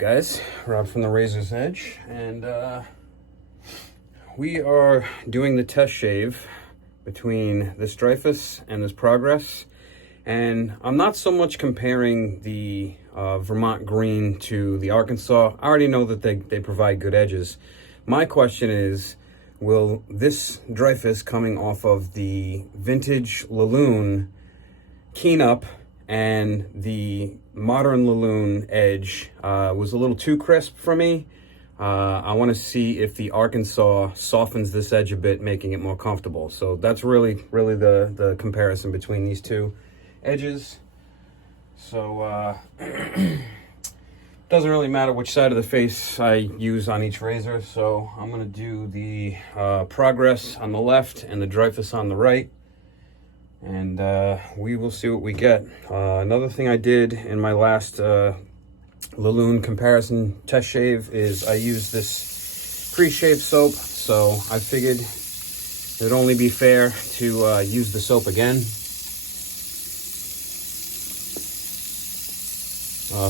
guys? Rob from the Razor's Edge, and we are doing the test shave between this Dreyfus and this Progress. And I'm not so much comparing the Vermont Green to the Arkansas. I already know that they provide good edges. My question is, will this Dreyfus coming off of the vintage Laloon keen up, and the modern Laloon edge was a little too crisp for me? I want to see if the Arkansas softens this edge a bit, making it more comfortable. So that's really the comparison between these two edges. So doesn't really matter which side of the face I use on each razor. So I'm going to do the Progress on the left and the Dreyfus on the right, and we will see what we get. Another thing I did in my last Laloon comparison test shave is I used this pre-shave soap, so I figured it would only be fair to use the soap again.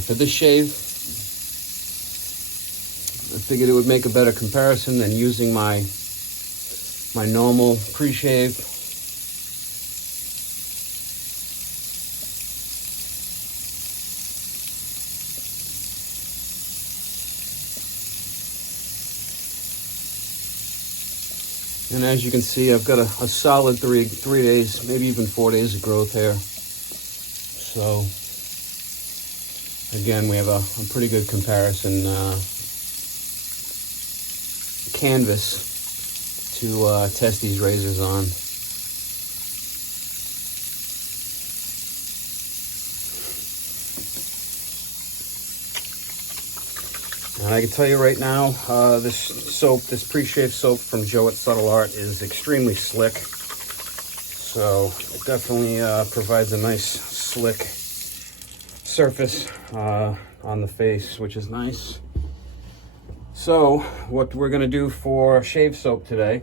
For this shave, I figured it would make a better comparison than using my normal pre-shave. And as you can see, I've got a solid three days, maybe even 4 days of growth hair. So again, we have a pretty good comparison canvas to test these razors on. And I can tell you right now, this soap, this pre-shave soap from Joe at Subtle Art, is extremely slick. So it definitely provides a nice slick surface on the face, which is nice. So what we're gonna do for shave soap today,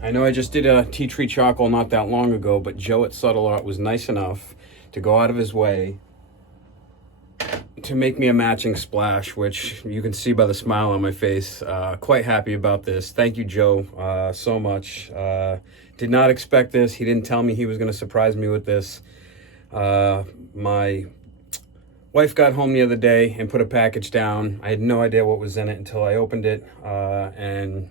I know I just did a tea tree charcoal not that long ago, but Joe at Subtle Art was nice enough to go out of his way to make me a matching splash, which you can see by the smile on my face. Quite happy about this. Thank you, Joe, so much. Did not expect this. He didn't tell me he was going to surprise me with this. My wife got home the other day and put a package down. I had no idea what was in it until I opened it. And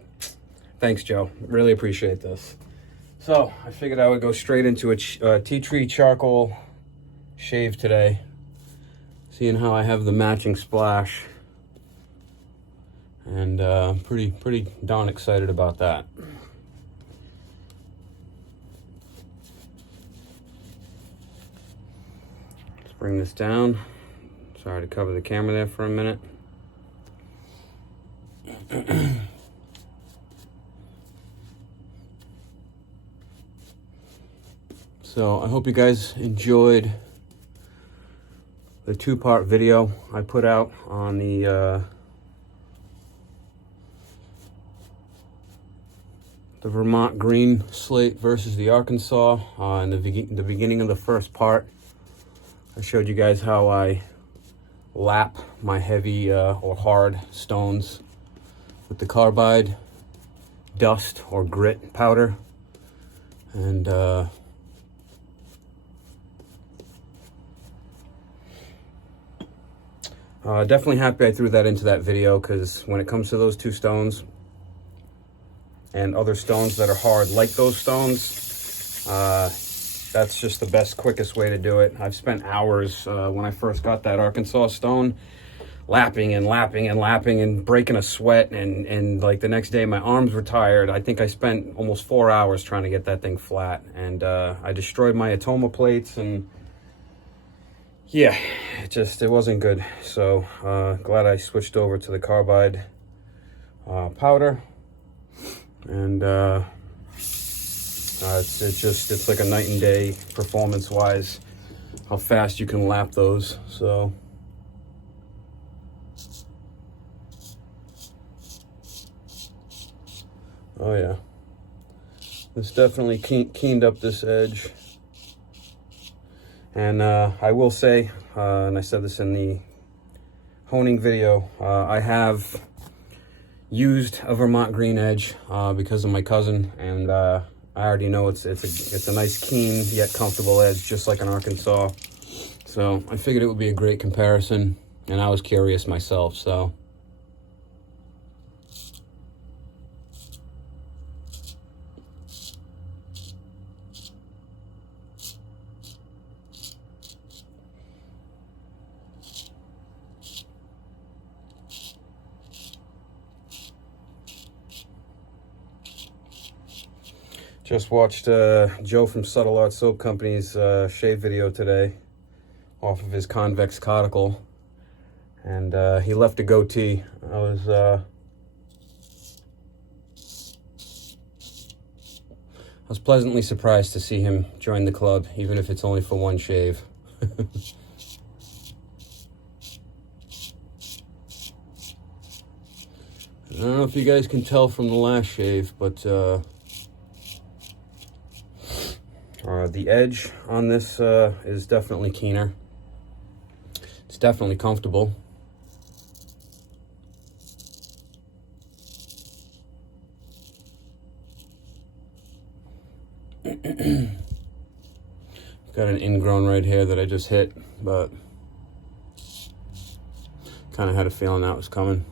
thanks, Joe. Really appreciate this. So I figured I would go straight into a tea tree charcoal shave today, seeing how I have the matching splash, and pretty darn excited about that. Let's bring this down. Sorry to cover the camera there for a minute. So I hope you guys enjoyed the two-part video I put out on the Vermont Green Slate versus the Arkansas. In the beginning of the first part, I showed you guys how I lap my heavy or hard stones with the carbide dust or grit powder, and definitely happy I threw that into that video, because when it comes to those two stones and other stones that are hard like those stones, that's just the best, quickest way to do it. I've spent hours when I first got that Arkansas stone lapping and breaking a sweat, and like the next day my arms were tired. I think I spent almost 4 hours trying to get that thing flat, and I destroyed my Atoma plates, and yeah, it wasn't good. So glad I switched over to the carbide powder, and it's like a night and day performance wise how fast you can lap those. So oh yeah, this definitely keened up this edge. And I will say, and I said this in the honing video. I have used a Vermont Green Edge because of my cousin, and I already know it's a nice, keen yet comfortable edge, just like an Arkansas. So I figured it would be a great comparison, and I was curious myself. So just watched Joe from Subtle Art Soap Company's shave video today off of his convex cuticle, and he left a goatee. I was pleasantly surprised to see him join the club, even if it's only for one shave. I don't know if you guys can tell from the last shave, but the edge on this is definitely keener. It's definitely comfortable. Got an ingrown right here that I just hit, but kind of had a feeling that was coming.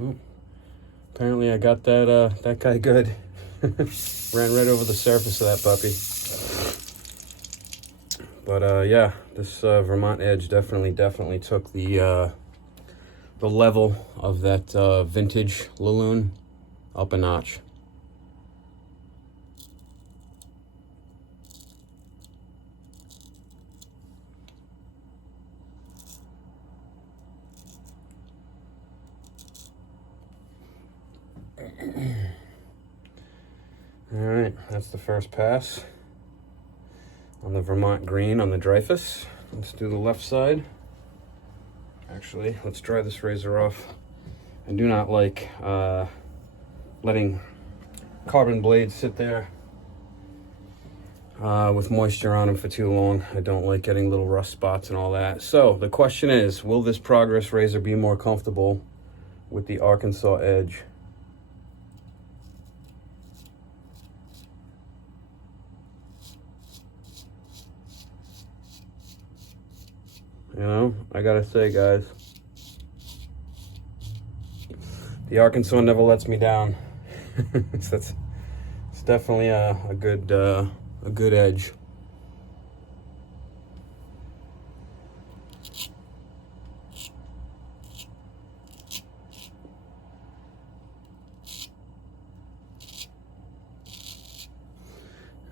Oh, apparently I got that guy good. Ran right over the surface of that puppy. But yeah, this Vermont Edge definitely took the level of that vintage Laloon up a notch. All right, that's the first pass on the Vermont Green on the Dreyfus. Let's do the left side. Actually, let's dry this razor off. I do not like letting carbon blades sit there with moisture on them for too long. I don't like getting little rust spots and all that. So the question is, will this Progress razor be more comfortable with the Arkansas Edge? You know, I gotta say, guys, the Arkansas never lets me down. It's definitely a good edge.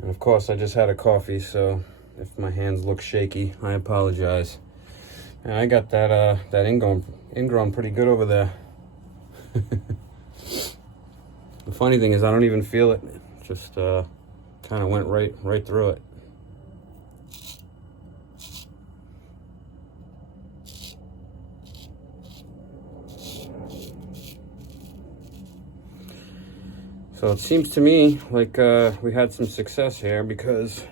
And of course, I just had a coffee, so if my hands look shaky, I apologize. And I got that ingrown pretty good over there. The funny thing is, I don't even feel it. Just kind of went right through it. So it seems to me like we had some success here, because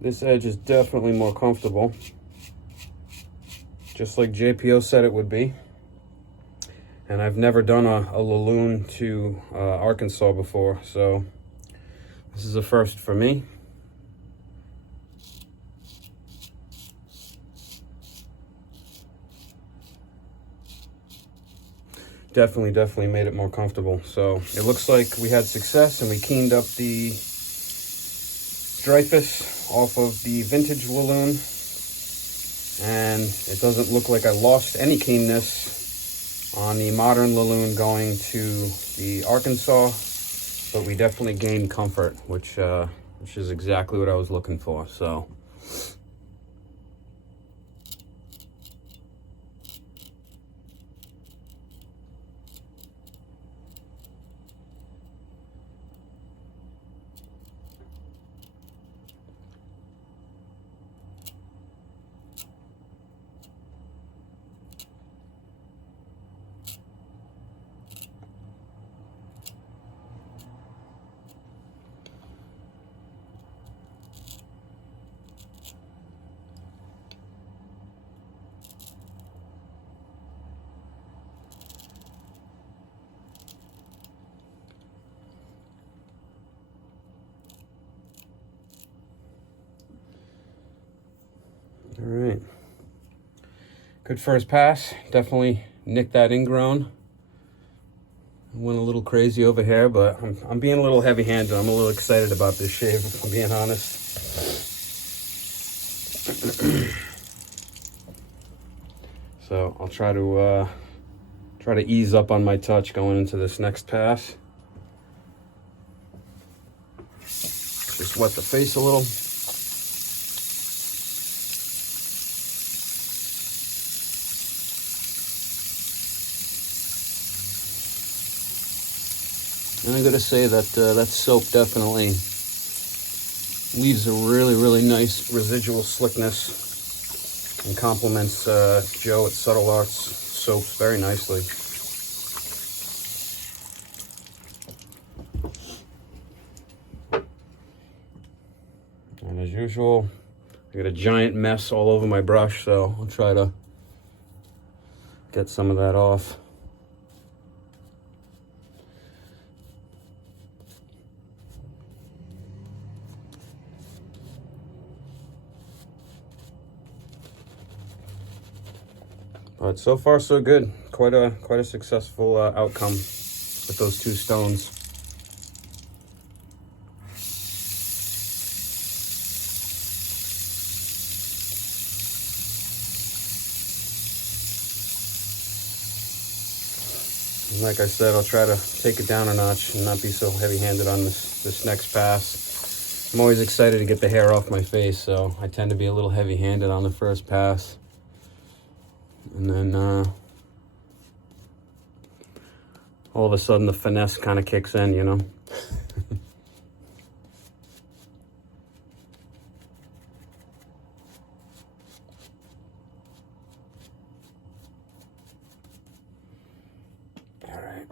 this edge is definitely more comfortable, just like JPO said it would be. And I've never done a Laloon to Arkansas before, so this is a first for me. Definitely made it more comfortable. So it looks like we had success, and we keened up the Dreyfus off of the vintage Laloon, and it doesn't look like I lost any keenness on the modern Laloon going to the Arkansas, but we definitely gained comfort, which which is exactly what I was looking for. So all right, good first pass. Definitely nicked that ingrown. Went a little crazy over here, but I'm being a little heavy-handed. I'm a little excited about this shave, if I'm being honest. So I'll try to ease up on my touch going into this next pass. Just wet the face a little. And I gotta say that that soap definitely leaves a really, really nice residual slickness and complements Joe at Subtle Arts soaps very nicely. And as usual, I got a giant mess all over my brush, so I'll try to get some of that off. But so far so good. Quite a successful outcome with those two stones. And like I said, I'll try to take it down a notch and not be so heavy-handed on this next pass. I'm always excited to get the hair off my face, so I tend to be a little heavy-handed on the first pass. And then all of a sudden the finesse kind of kicks in, you know. All right.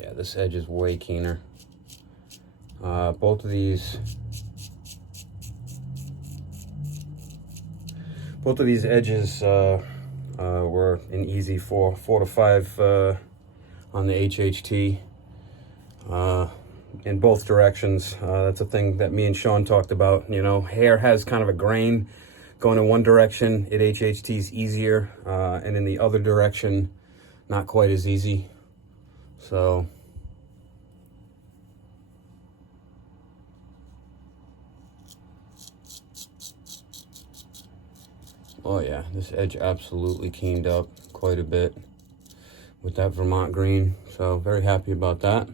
Yeah, this edge is way keener. Both of these edges were an easy 4 to 5 on the HHT in both directions. That's a thing that me and Sean talked about. You know, hair has kind of a grain. Going in one direction, it HHT's easier, and in the other direction, not quite as easy. So oh yeah, this edge absolutely keened up quite a bit with that Vermont green. So very happy about that.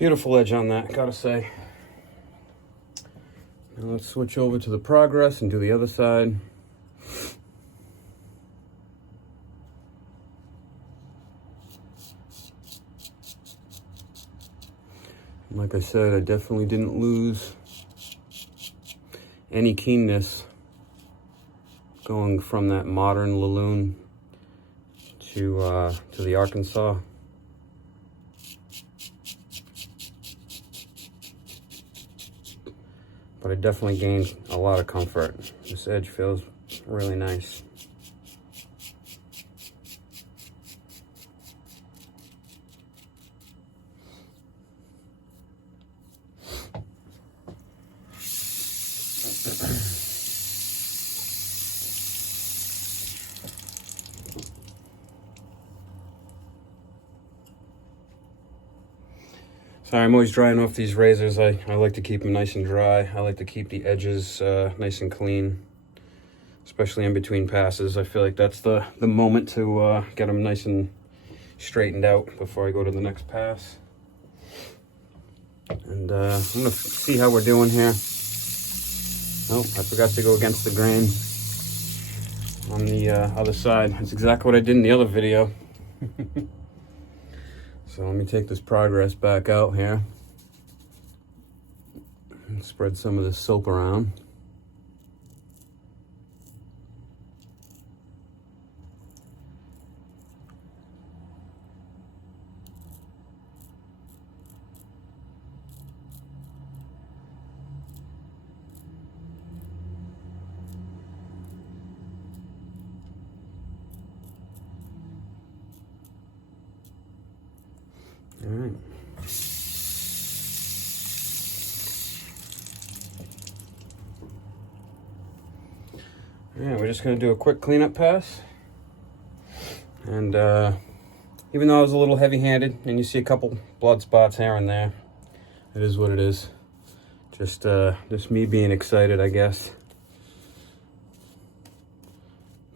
Beautiful edge on that, gotta say. Now let's switch over to the progress and do the other side. Like I said, I definitely didn't lose any keenness going from that modern Laloon to the Arkansas. But I definitely gained a lot of comfort. This edge feels really nice. Sorry, I'm always drying off these razors. I like to keep them nice and dry. I like to keep the edges nice and clean, especially in between passes. I feel like that's the moment to get them nice and straightened out before I go to the next pass. And I'm gonna see how we're doing here. Oh, I forgot to go against the grain on the other side. That's exactly what I did in the other video. So let me take this progress back out here and spread some of this soap around. All right. Yeah, we're just going to do a quick cleanup pass. And even though I was a little heavy-handed and you see a couple blood spots here and there, it is what it is. Just me being excited, I guess.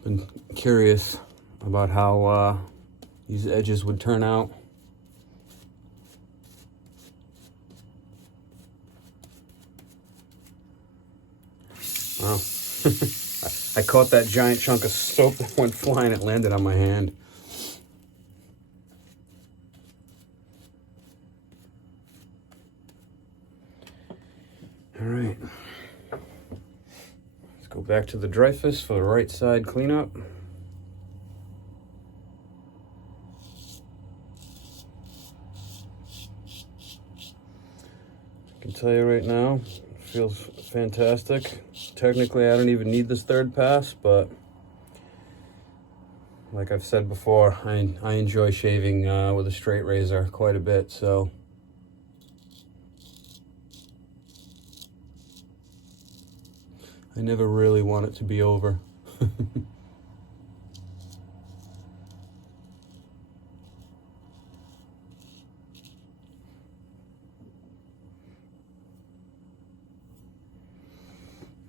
Been curious about how these edges would turn out. Wow. I caught that giant chunk of soap that went flying. It landed on my hand. All right. Let's go back to the Dreyfus for the right side cleanup. I can tell you right now, it feels fantastic. Technically, I don't even need this third pass, but like I've said before, I enjoy shaving with a straight razor quite a bit, so I never really want it to be over.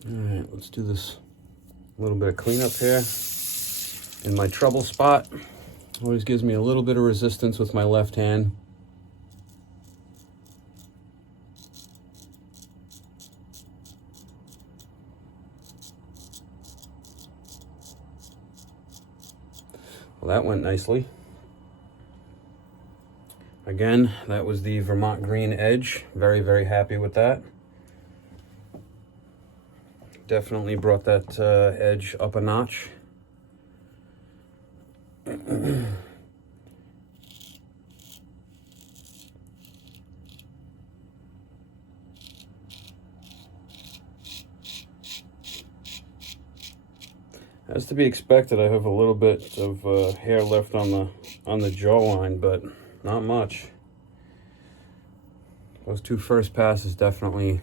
All right, let's do this little bit of cleanup here. In my trouble spot, always gives me a little bit of resistance with my left hand. Well, that went nicely. Again, that was the Vermont Green Edge. Very, very happy with that. Definitely brought that edge up a notch. As to be expected, I have a little bit of hair left on the jawline, but not much. Those two first passes definitely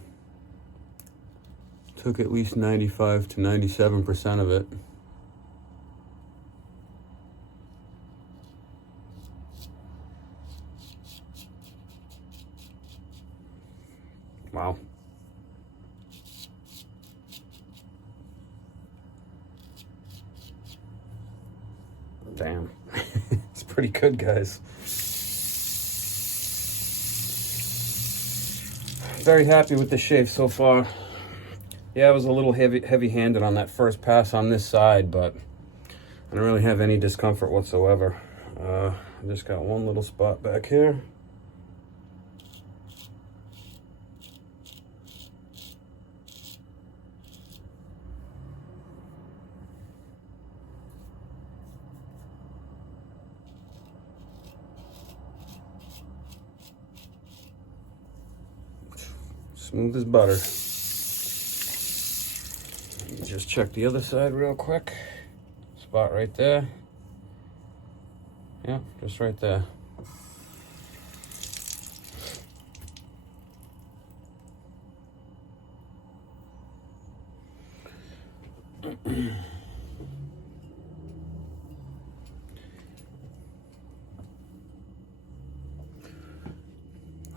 took at least 95 to 97% of it. Wow. Damn. It's pretty good, guys. very happy with the shave so far. Yeah, I was a little heavy-handed on that first pass on this side, but I don't really have any discomfort whatsoever. I just got one little spot back here. Smooth as butter. Just check the other side real quick. Spot right there. Yeah, just right there.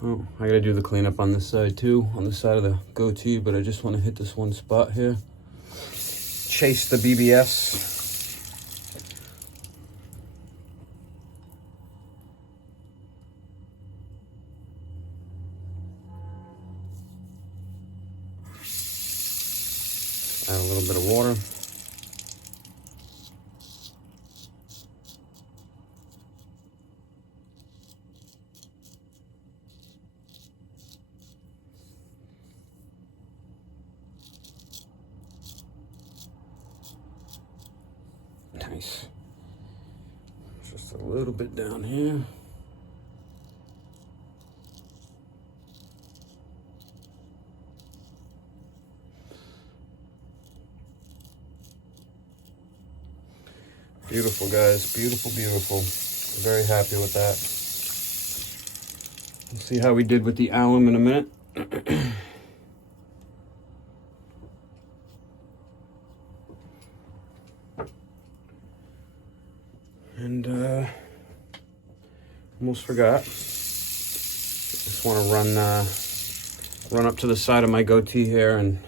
Oh, I gotta do the cleanup on this side too, on the side of the goatee, but I just want to hit this one spot here. Chase the BBS. Add a little bit of water. Nice. Just a little bit down here. Beautiful, guys. Beautiful, beautiful. Very happy with that. We'll see how we did with the alum in a minute. And almost forgot. Just want to run up to the side of my goatee here and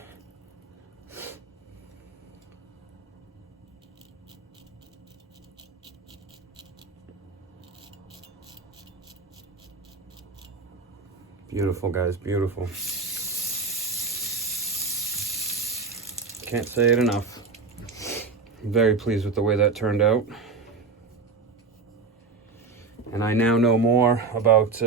beautiful, guys, beautiful. Can't say it enough. I'm very pleased with the way that turned out. And I now know more about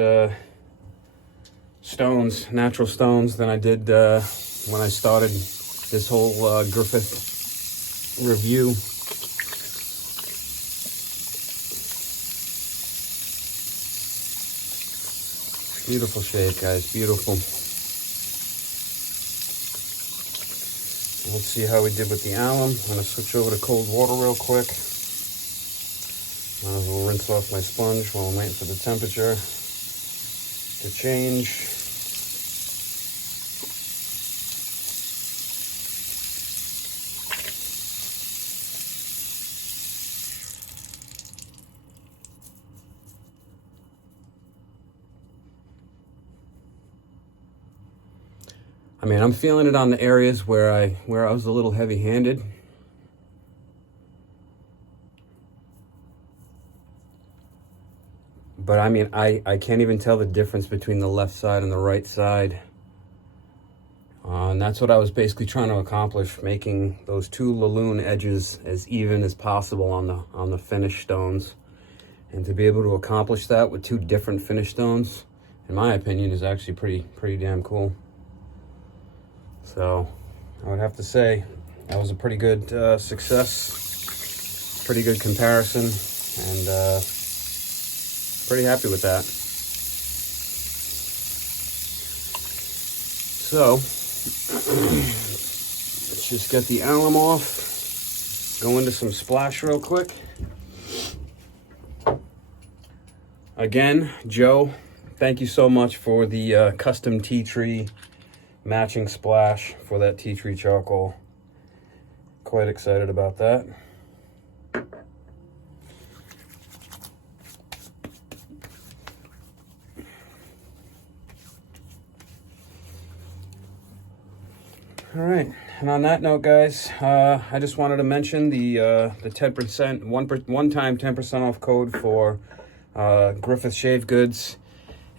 stones, natural stones, than I did when I started this whole Griffith review. Beautiful shave, guys, beautiful. Let's see how we did with the alum. I'm gonna switch over to cold water real quick. Might as well rinse off my sponge while I'm waiting for the temperature to change. I mean, I'm feeling it on the areas where I was a little heavy-handed. But I mean, I can't even tell the difference between the left side and the right side. And that's what I was basically trying to accomplish, making those two Laloon edges as even as possible on the finished stones. And to be able to accomplish that with two different finished stones, in my opinion, is actually pretty damn cool. So I would have to say that was a pretty good success, pretty good comparison, and pretty happy with that. So let's just get the alum off, go into some splash real quick. Again, Joe, thank you so much for the custom tea tree matching splash for that tea tree charcoal. Quite excited about that. All right, and on that note, guys, I just wanted to mention the 10% one-time 10% off code for Griffith Shave Goods.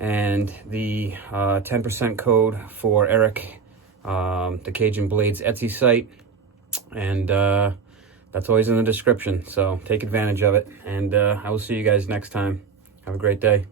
and the 10% code for Eric, the Cajun Blades Etsy site, and that's always in the description, so take advantage of it, and I will see you guys next time. Have a great day.